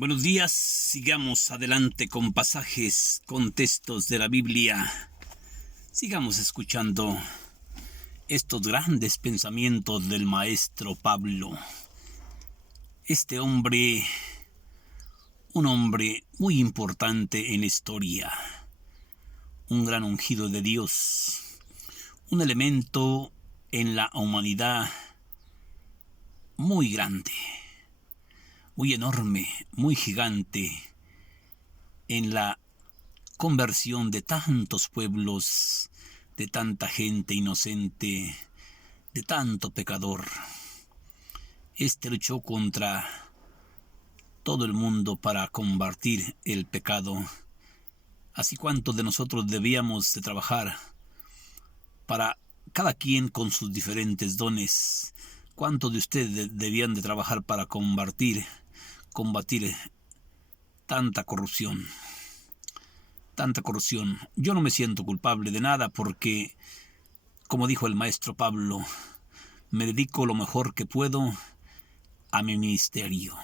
Buenos días, sigamos adelante con pasajes, con textos de la Biblia. Sigamos escuchando estos grandes pensamientos del maestro Pablo. Este hombre, un hombre muy importante en la historia, un gran ungido de Dios, un elemento en la humanidad muy grande, muy enorme, muy gigante en la conversión de tantos pueblos, de tanta gente inocente, de tanto pecador. Este luchó contra todo el mundo para combatir el pecado. Así cuántos de nosotros debíamos de trabajar para cada quien con sus diferentes dones. ¿Cuántos de ustedes debían de trabajar para combatir tanta corrupción? Tanta corrupción. Yo no me siento culpable de nada porque, como dijo el maestro Pablo, me dedico lo mejor que puedo a mi ministerio.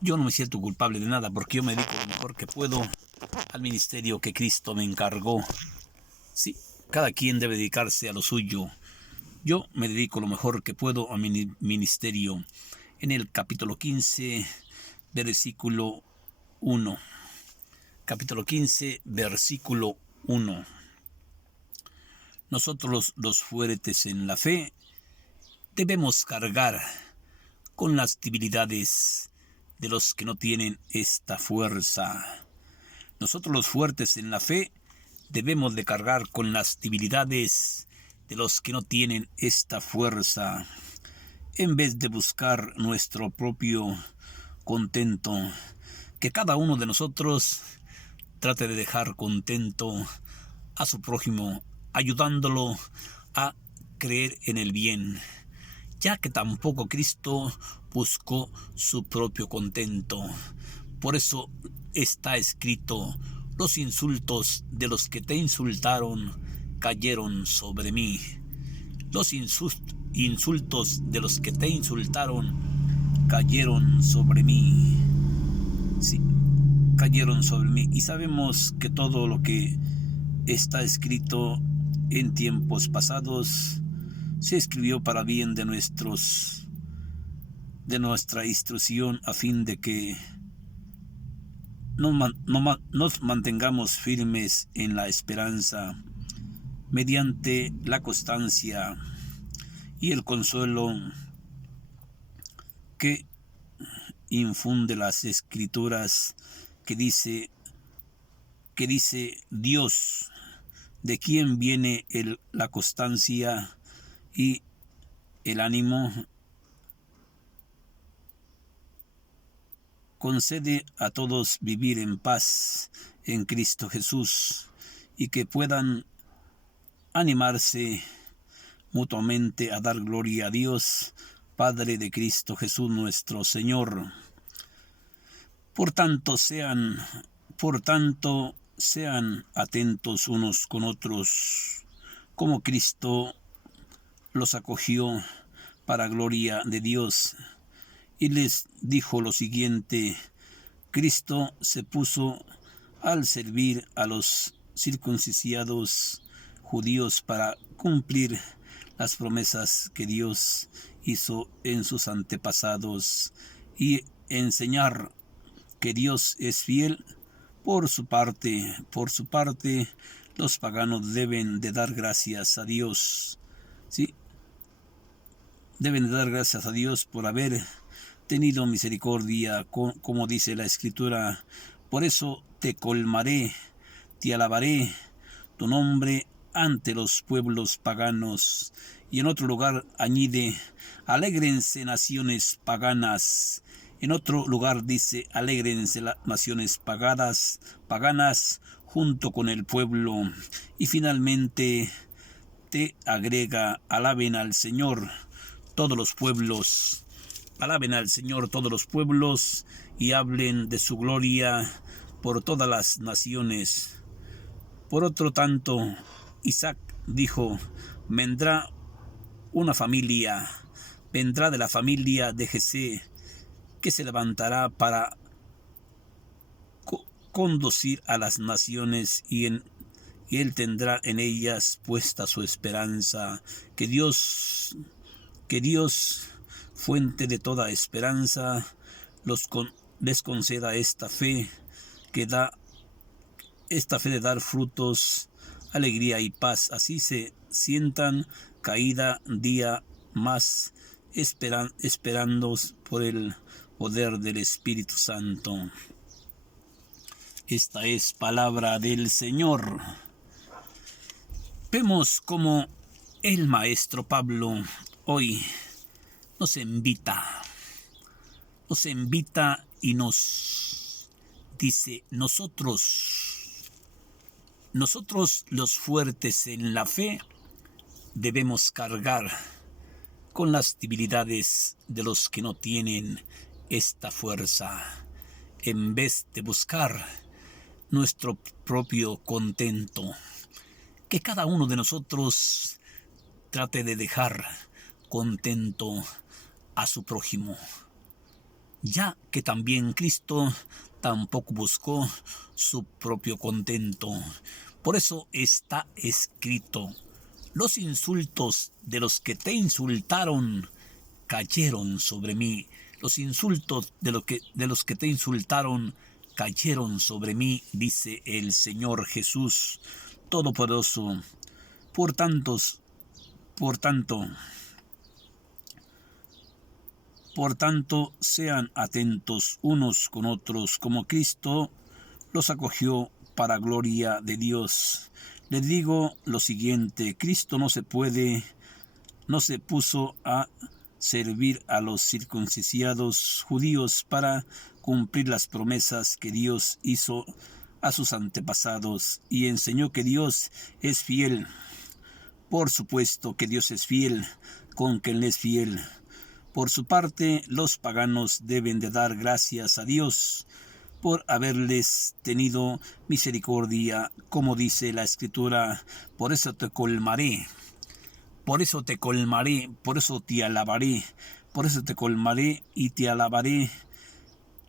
Yo no me siento culpable de nada porque yo me dedico lo mejor que puedo al ministerio que Cristo me encargó. Sí, cada quien debe dedicarse a lo suyo. Yo me dedico lo mejor que puedo a mi ministerio. En el capítulo 15, versículo 1. Capítulo 15, versículo 1. Nosotros los fuertes en la fe debemos cargar con las debilidades de los que no tienen esta fuerza. Nosotros los fuertes en la fe debemos de cargar con las debilidades de los que no tienen esta fuerza, en vez de buscar nuestro propio contento. Que cada uno de nosotros trate de dejar contento a su prójimo, ayudándolo a creer en el bien, ya que tampoco Cristo buscó su propio contento. Por eso está escrito: los insultos de los que te insultaron cayeron sobre mí. Los insultos de los que te insultaron cayeron sobre mí. Sí, cayeron sobre mí. Y sabemos que todo lo que está escrito en tiempos pasados se escribió para bien de nuestra instrucción, a fin de que nos mantengamos firmes en la esperanza, mediante la constancia y el consuelo que infunde las escrituras, que dice Dios, de quien viene la constancia y el ánimo, concede a todos vivir en paz en Cristo Jesús, y que puedan animarse mutuamente a dar gloria a Dios, Padre de Cristo Jesús nuestro Señor. Por tanto, sean atentos unos con otros, como Cristo los acogió para gloria de Dios. Y les dijo lo siguiente: Cristo se puso al servir a los circuncidados judíos para cumplir las promesas que Dios hizo en sus antepasados y enseñar que Dios es fiel. Por su parte, los paganos deben de dar gracias a Dios. Sí, deben de dar gracias a Dios por haber tenido misericordia, como dice la Escritura. Por eso te colmaré, te alabaré tu nombre ante los pueblos paganos. Y en otro lugar añade: alégrense naciones paganas. En otro lugar dice: alégrense las naciones paganas junto con el pueblo. Y finalmente te agrega: alaben al Señor todos los pueblos. Alaben al Señor todos los pueblos y hablen de su gloria por todas las naciones. Por otro tanto, Isaac dijo: vendrá de la familia de Jesé, que se levantará para conducir a las naciones y Él tendrá en ellas puesta su esperanza. Que Dios, fuente de toda esperanza, les conceda esta fe de dar frutos, alegría y paz. Así se sientan cada día más esperando por el poder del Espíritu Santo. Esta es palabra del Señor. Vemos como el maestro Pablo hoy nos invita y nos dice: nosotros los fuertes en la fe debemos cargar con las debilidades de los que no tienen esta fuerza, en vez de buscar nuestro propio contento. Que cada uno de nosotros trate de dejar contento a su prójimo, ya que también Cristo tampoco buscó su propio contento. Por eso está escrito: los insultos de los que te insultaron cayeron sobre mí. Los insultos de los que te insultaron cayeron sobre mí, dice el Señor Jesús Todopoderoso. Por tanto, sean atentos unos con otros, como Cristo los acogió para gloria de Dios. Les digo lo siguiente: Cristo no se puso a servir a los circuncidados judíos para cumplir las promesas que Dios hizo a sus antepasados, y enseñó que Dios es fiel. Por supuesto que Dios es fiel con quien es fiel. Por su parte, los paganos deben de dar gracias a Dios por haberles tenido misericordia, como dice la Escritura: por eso te colmaré, por eso te alabaré, por eso te colmaré y te alabaré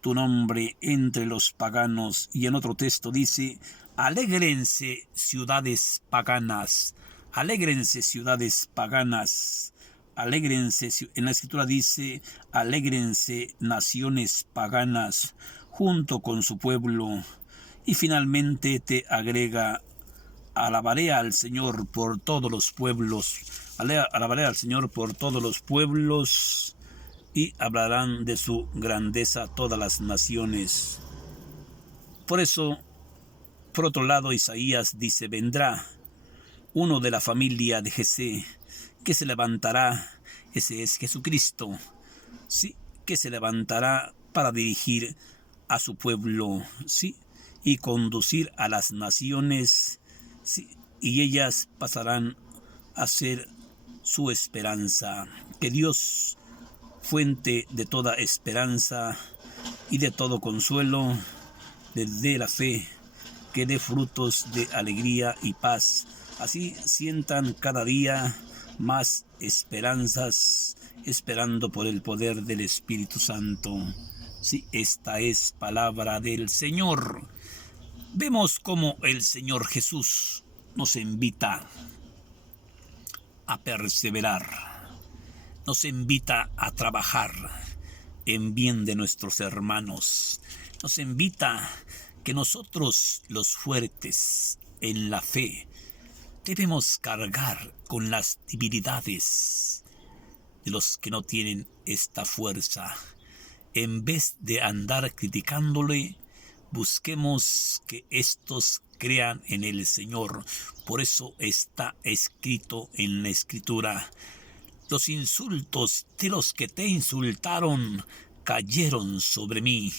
tu nombre entre los paganos. Y en otro texto dice: alégrense ciudades paganas, alégrense ciudades paganas, alégrense. En la Escritura dice: alégrense naciones paganas junto con su pueblo. Y finalmente te agrega: alabaré al Señor por todos los pueblos, alabaré al Señor por todos los pueblos, y hablarán de su grandeza todas las naciones. Por eso, por otro lado, Isaías dice: vendrá uno de la familia de Jesé, que se levantará, ese es Jesucristo, sí, que se levantará para dirigir a su pueblo, sí, y conducir a las naciones, sí, y ellas pasarán a ser su esperanza. Que Dios, fuente de toda esperanza y de todo consuelo, les dé la fe, que dé frutos de alegría y paz. Así sientan cada día más esperanzas, esperando por el poder del Espíritu Santo. Sí, esta es palabra del Señor. Vemos cómo el Señor Jesús nos invita a perseverar, nos invita a trabajar en bien de nuestros hermanos, nos invita que nosotros, los fuertes en la fe, debemos cargar con las debilidades de los que no tienen esta fuerza. En vez de andar criticándole, busquemos que estos crean en el Señor. Por eso está escrito en la Escritura: los insultos de los que te insultaron cayeron sobre mí.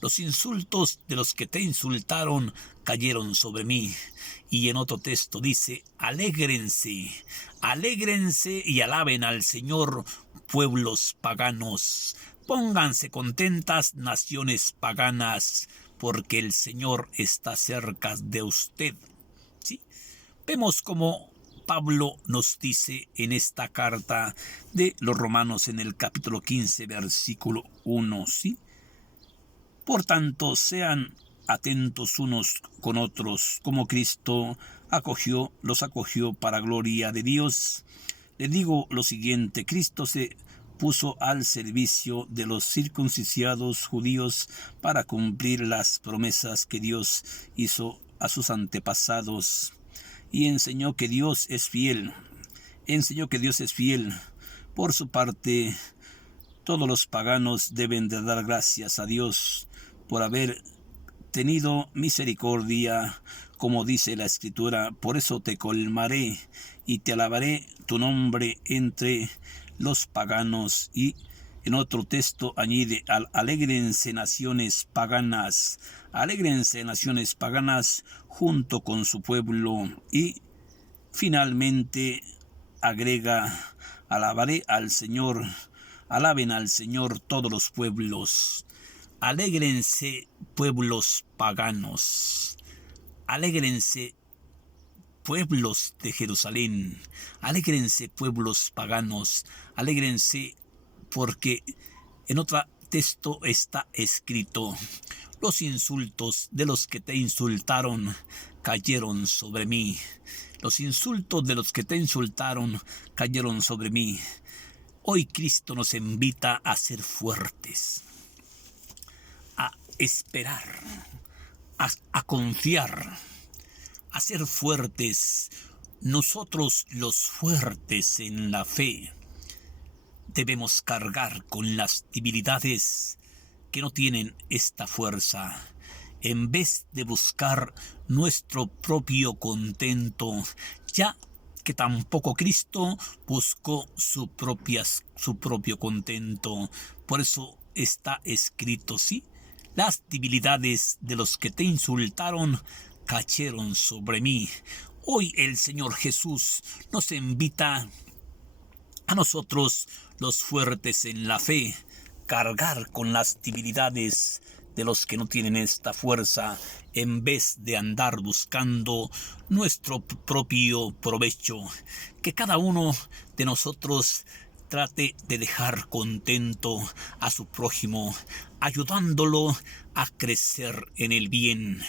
Los insultos de los que te insultaron cayeron sobre mí. Y en otro texto dice: alégrense, alégrense y alaben al Señor, pueblos paganos. Pónganse contentas, naciones paganas, porque el Señor está cerca de usted. ¿Sí? Vemos cómo Pablo nos dice en esta carta de los Romanos, en el capítulo 15, versículo 1, ¿sí? Por tanto, sean atentos unos con otros, como Cristo los acogió para gloria de Dios. Le digo lo siguiente: Cristo se puso al servicio de los circuncidados judíos para cumplir las promesas que Dios hizo a sus antepasados, y enseñó que Dios es fiel. Por su parte, todos los paganos deben de dar gracias a Dios por haber tenido misericordia, como dice la Escritura. Por eso te colmaré y te alabaré tu nombre entre los paganos. Y en otro texto añade: alégrense naciones paganas junto con su pueblo. Y finalmente agrega: alaben al Señor todos los pueblos. Alégrense, pueblos paganos. Alégrense, pueblos de Jerusalén. Alégrense, pueblos paganos. Alégrense, porque en otro texto está escrito: los insultos de los que te insultaron cayeron sobre mí. Los insultos de los que te insultaron cayeron sobre mí. Hoy Cristo nos invita a ser fuertes, a esperar, a confiar, a ser fuertes. Nosotros, los fuertes en la fe, debemos cargar con las debilidades que no tienen esta fuerza. En vez de buscar nuestro propio contento, ya que tampoco Cristo buscó su propio contento. Por eso está escrito, sí: las debilidades de los que te insultaron cayeron sobre mí. Hoy el Señor Jesús nos invita a nosotros, los fuertes en la fe, cargar con las debilidades de los que no tienen esta fuerza, en vez de andar buscando nuestro propio provecho. Que cada uno de nosotros trate de dejar contento a su prójimo, ayudándolo a crecer en el bien,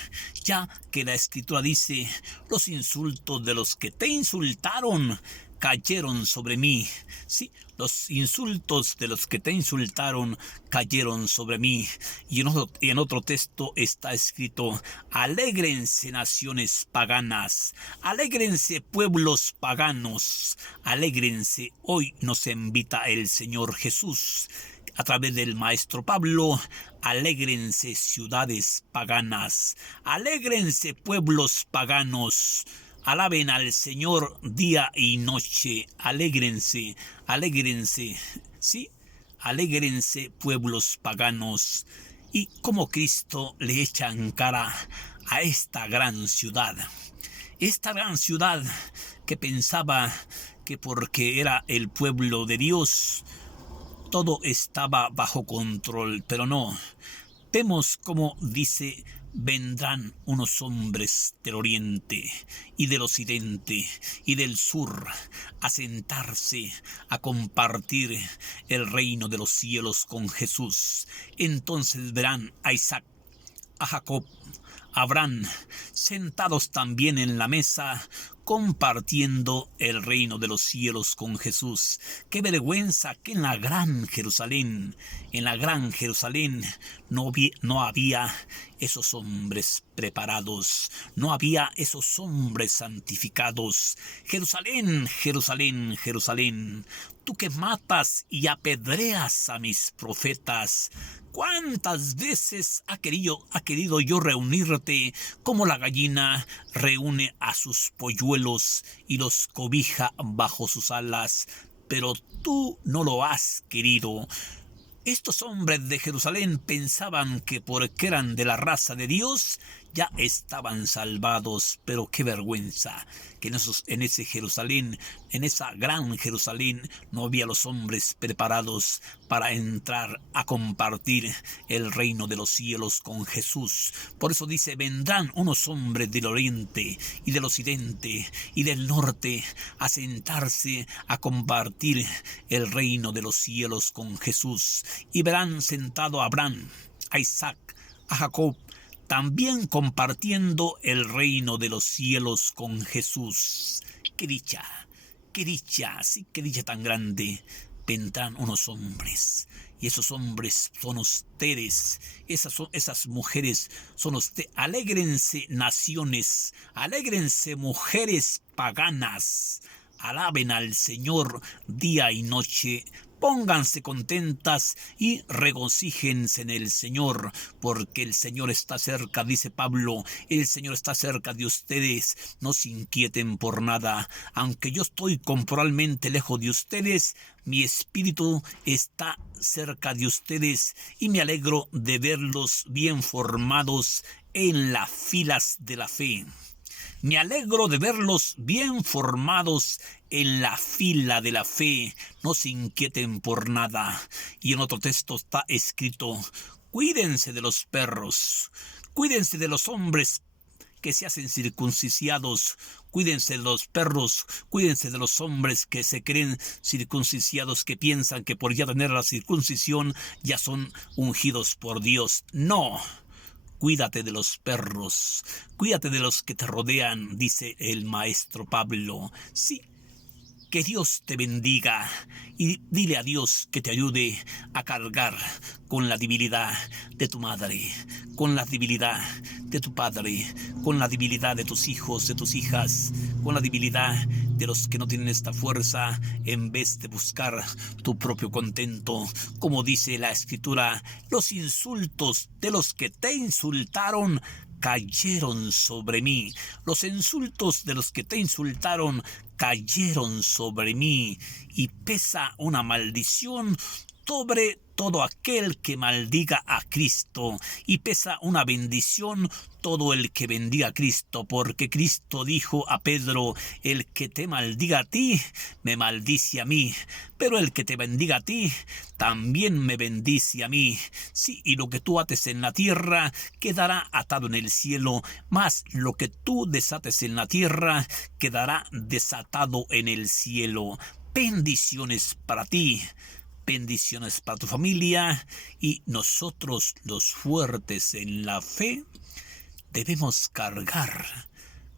ya que la Escritura dice: los insultos de los que te insultaron cayeron sobre mí. Sí, los insultos de los que te insultaron cayeron sobre mí. Y en otro texto está escrito: alégrense naciones paganas, alégrense pueblos paganos, alégrense. Hoy nos invita el Señor Jesús a través del maestro Pablo: alégrense ciudades paganas, alégrense pueblos paganos. Alaben al Señor día y noche. Alégrense, sí, alégrense, pueblos paganos. Y como Cristo le echan cara a esta gran ciudad que pensaba que porque era el pueblo de Dios, todo estaba bajo control, pero no. Vemos como dice: vendrán unos hombres del oriente y del occidente y del sur a sentarse, a compartir el reino de los cielos con Jesús. Entonces verán a Isaac, a Jacob, a Abraham sentados también en la mesa, compartiendo el reino de los cielos con Jesús. Qué vergüenza que en la gran Jerusalén, no había esos hombres preparados, no había esos hombres santificados. Jerusalén, Jerusalén, Jerusalén, tú que matas y apedreas a mis profetas, ¿cuántas veces ha querido yo reunirte como la gallina reúne a sus polluelos y los cobija bajo sus alas? Pero tú no lo has querido. Estos hombres de Jerusalén pensaban que porque eran de la raza de Dios ya estaban salvados, pero qué vergüenza que en ese Jerusalén, en esa gran Jerusalén, no había los hombres preparados para entrar a compartir el reino de los cielos con Jesús. Por eso dice: vendrán unos hombres del oriente y del occidente y del norte a sentarse a compartir el reino de los cielos con Jesús. Y verán sentado a Abraham, a Isaac, a Jacob, también compartiendo el reino de los cielos con Jesús. ¡Qué dicha! ¡Qué dicha! Sí, qué dicha tan grande. Vendrán unos hombres, y esos hombres son ustedes, esas mujeres son ustedes. Alégrense naciones, alégrense mujeres paganas, alaben al Señor día y noche. Pónganse contentas y regocíjense en el Señor, porque el Señor está cerca, dice Pablo, el Señor está cerca de ustedes. No se inquieten por nada, aunque yo estoy corporalmente lejos de ustedes, mi espíritu está cerca de ustedes y me alegro de verlos bien formados en las filas de la fe. Me alegro de verlos bien formados en la fila de la fe. No se inquieten por nada. Y en otro texto está escrito: cuídense de los perros, cuídense de los hombres que se hacen circuncidados, cuídense de los perros, cuídense de los hombres que se creen circuncidados, que piensan que por ya tener la circuncisión ya son ungidos por Dios. No. Cuídate de los perros, cuídate de los que te rodean, dice el maestro Pablo. Sí, que Dios te bendiga y dile a Dios que te ayude a cargar con la debilidad de tu madre, con la debilidad de tu padre, con la debilidad de tus hijos, de tus hijas, con la debilidad de los que no tienen esta fuerza, en vez de buscar tu propio contento. Como dice la Escritura, los insultos de los que te insultaron cayeron sobre mí. Los insultos de los que te insultaron cayeron sobre mí, y pesa una maldición sobre todo aquel que maldiga a Cristo, y pesa una bendición todo el que bendiga a Cristo, porque Cristo dijo a Pedro: el que te maldiga a ti, me maldice a mí, pero el que te bendiga a ti, también me bendice a mí. Sí, y lo que tú ates en la tierra quedará atado en el cielo, mas lo que tú desates en la tierra quedará desatado en el cielo. Bendiciones para ti. Bendiciones para tu familia, y nosotros, los fuertes en la fe, debemos cargar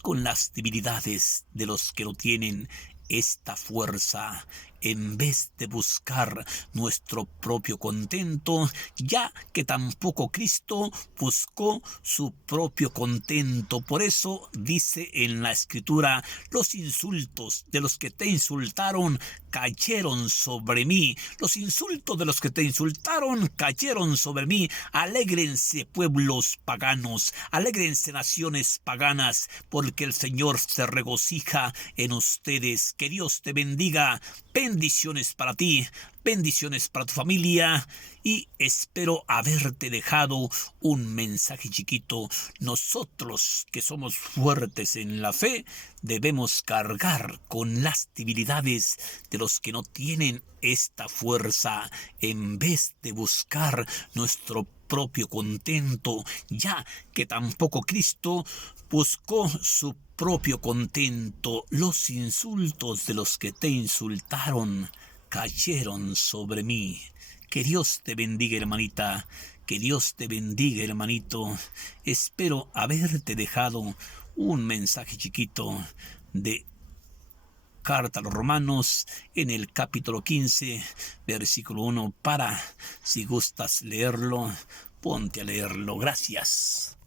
con las debilidades de los que no tienen esta fuerza, en vez de buscar nuestro propio contento, ya que tampoco Cristo buscó su propio contento. Por eso dice en la Escritura: los insultos de los que te insultaron cayeron sobre mí. Los insultos de los que te insultaron cayeron sobre mí. Alégrense, pueblos paganos, alégrense, naciones paganas, porque el Señor se regocija en ustedes. Que Dios te bendiga. Bendiciones para ti, bendiciones para tu familia, y espero haberte dejado un mensaje chiquito. Nosotros que somos fuertes en la fe debemos cargar con las debilidades de los que no tienen esta fuerza, en vez de buscar nuestro propio contento, ya que tampoco Cristo buscó su propio contento. Los insultos de los que te insultaron cayeron sobre mí. Que Dios te bendiga, hermanita. Que Dios te bendiga, hermanito. Espero haberte dejado un mensaje chiquito de Carta a los Romanos en el capítulo 15, versículo 1, para, si gustas leerlo, ponte a leerlo. Gracias.